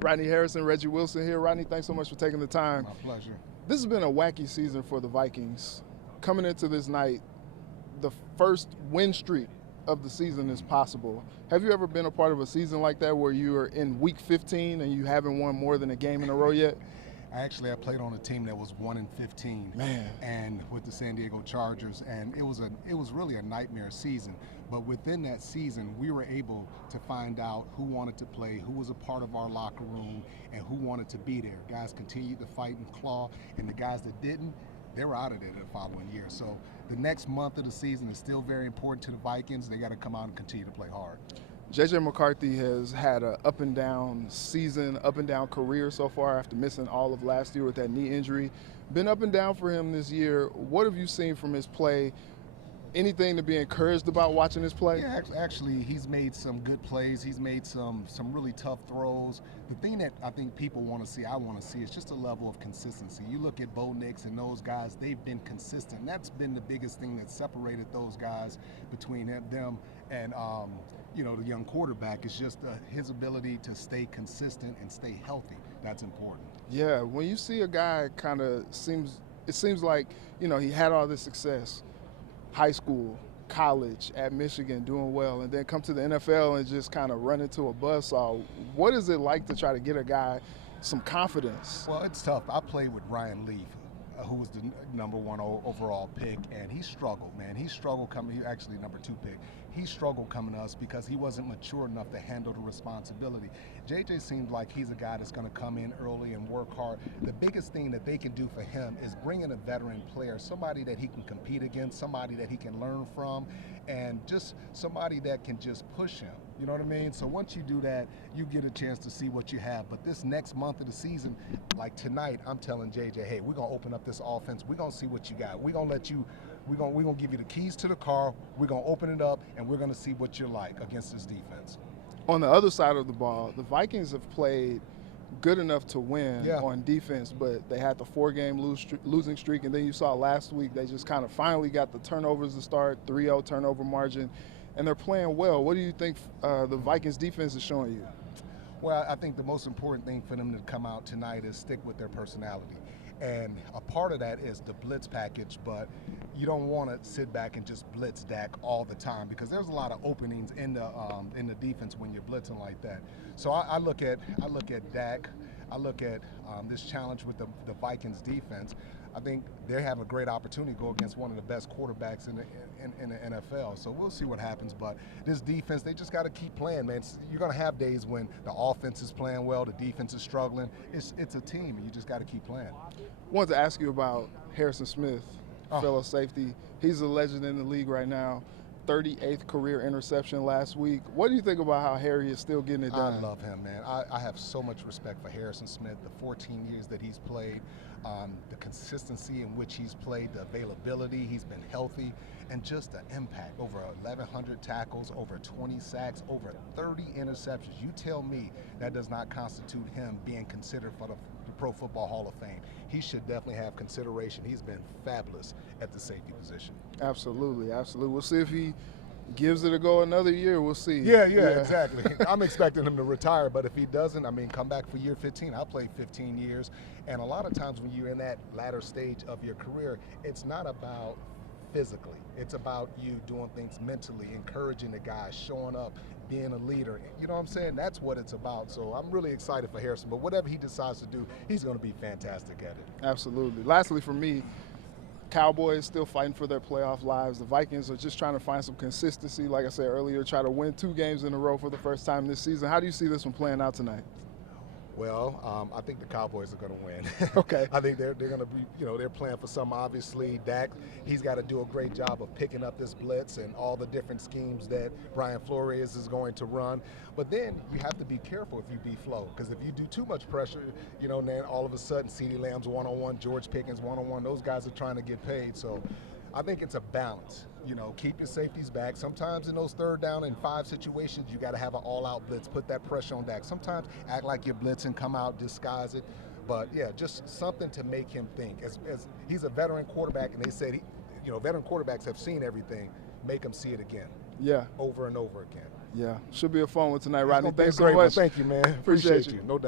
Rodney Harrison, Reggie Wilson here. Rodney, thanks so much for taking the time. My pleasure. This has been a wacky season for the Vikings. Coming into this night, the first win streak of the season is possible. Have you ever been a part of a season like that where you are in week 15 and you haven't won more than a game in a row yet? Actually, I played on a team that was 1-15, Man. and with the San Diego Chargers, and it was really a nightmare season. But within that season, we were able to find out who wanted to play, who was a part of our locker room, and who wanted to be there. Guys continued to fight and claw, and the guys that didn't, they were out of there the following year. So the next month of the season is still very important to the Vikings. They got to come out and continue to play hard. J.J. McCarthy has had an up and down season, up and down career so far after missing all of last year with that knee injury. Been up and down for him this year. What have you seen from his play? Anything to be encouraged about watching his play? Yeah, actually, he's made some good plays. He's made some really tough throws. The thing that I think people want to see, I want to see, is just a level of consistency. You look at Bo Nix and those guys, they've been consistent. And that's been the biggest thing that separated those guys between them and the young quarterback is just his ability to stay consistent and stay healthy. That's important. Yeah, when you see a guy it seems like, he had all this success, high school, college, at Michigan, doing well, and then come to the NFL and just kind of run into a buzzsaw. What is it like to try to get a guy some confidence? Well, it's tough. I played with Ryan Leaf, who was the #1 overall pick, and he struggled, man. He struggled coming, actually #2 pick. He struggled coming to us because he wasn't mature enough to handle the responsibility. JJ seems like he's a guy that's going to come in early and work hard. The biggest thing that they can do for him is bring in a veteran player, somebody that he can compete against, somebody that he can learn from, and just somebody that can just push him. You know what I mean? So once you do that, you get a chance to see what you have. But this next month of the season, like tonight, I'm telling JJ, hey, we're going to open up this offense. We're going to see what you got. We're going to let you, we're going to give you the keys to the car. We're going to open it up, and we're going to see what you're like against this defense. On the other side of the ball, the Vikings have played good enough to win on defense, but they had the 4-game losing streak, and then you saw last week they just kind of finally got the turnovers to start, 3-0 turnover margin, and they're playing well. What do you think the Vikings defense is showing you? Well, I think the most important thing for them to come out tonight is stick with their personality. And a part of that is the blitz package, but you don't want to sit back and just blitz Dak all the time because there's a lot of openings in the defense when you're blitzing like that. So I look at Dak. I look at this challenge with the Vikings defense. I think they have a great opportunity to go against one of the best quarterbacks in the NFL. So we'll see what happens. But this defense, they just got to keep playing, man. You're going to have days when the offense is playing well, the defense is struggling. It's a team, and you just got to keep playing. I wanted to ask you about Harrison Smith, fellow safety. He's a legend in the league right now. 38th career interception last week. What do you think about how Harry is still getting it done? I love him, man. I have so much respect for Harrison Smith, the 14 years that he's played, the consistency in which he's played, the availability, he's been healthy, and just the impact. Over 1,100 tackles, over 20 sacks, over 30 interceptions. You tell me that does not constitute him being considered for the Pro Football Hall of Fame. He should definitely have consideration. He's been fabulous at the safety position. Absolutely, absolutely. We'll see if he gives it a go another year. We'll see. Yeah, exactly. I'm expecting him to retire, but if he doesn't, come back for year 15. I played 15 years, and a lot of times when you're in that latter stage of your career, it's not about physically. It's about you doing things mentally, encouraging the guys, showing up, being a leader. You know what I'm saying? That's what it's about. So I'm really excited for Harrison, but whatever he decides to do, he's going to be fantastic at it. Absolutely. Lastly, for me, Cowboys still fighting for their playoff lives. The Vikings are just trying to find some consistency. Like I said earlier, try to win 2 games in a row for the first time this season. How do you see this one playing out tonight? Well, I think the Cowboys are going to win. Okay. I think they're going to be, they're playing for something. Obviously, Dak, he's got to do a great job of picking up this blitz and all the different schemes that Brian Flores is going to run. But then you have to be careful if you be Flo, because if you do too much pressure, then all of a sudden CeeDee Lamb's one-on-one, George Pickens one-on-one, those guys are trying to get paid. So I think it's a balance. Keep your safeties back. Sometimes in those 3rd down and 5 situations, you got to have an all-out blitz. Put that pressure on Dak. Sometimes act like you're blitzing, come out, disguise it. But yeah, just something to make him think. As he's a veteran quarterback, and they said, veteran quarterbacks have seen everything. Make him see it again. Yeah. Over and over again. Yeah. Should be a fun one tonight, Rodney. Thanks so much. much. Thank you, man. Appreciate you. No doubt.